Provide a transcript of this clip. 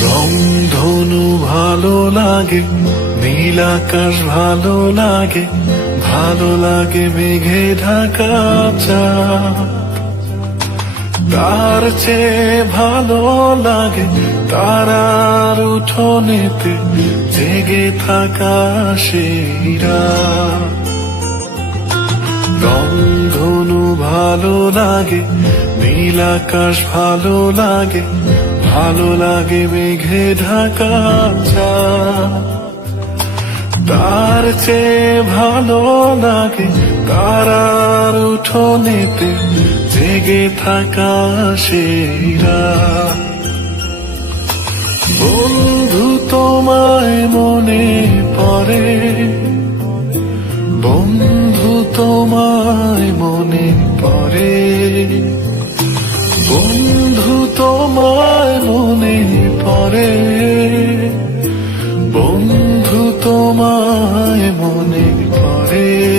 রংধনু ভালো লাগে, নীল আকাশ ভালো লাগে ভালো লাগে মেঘে ঢাকা চাঁদ। তার চেয়ে ভালো লাগে তারার উঠোনেতে জেগে থাকা সেই রাত। ভালো লাগে, নীল আকাশ ভালো লাগে ভালো লাগে মেঘে ঢাকা চাঁদ। তার চেয়ে ভালো লাগে তারার উঠোনেতে জেগে থাকা সেই রাত। বন্ধু তোমায় মনে পড়ে তোমায় মনে পড়ে। বন্ধু তোমায় মনে পড়ে। বন্ধু তোমায় মনে পড়ে।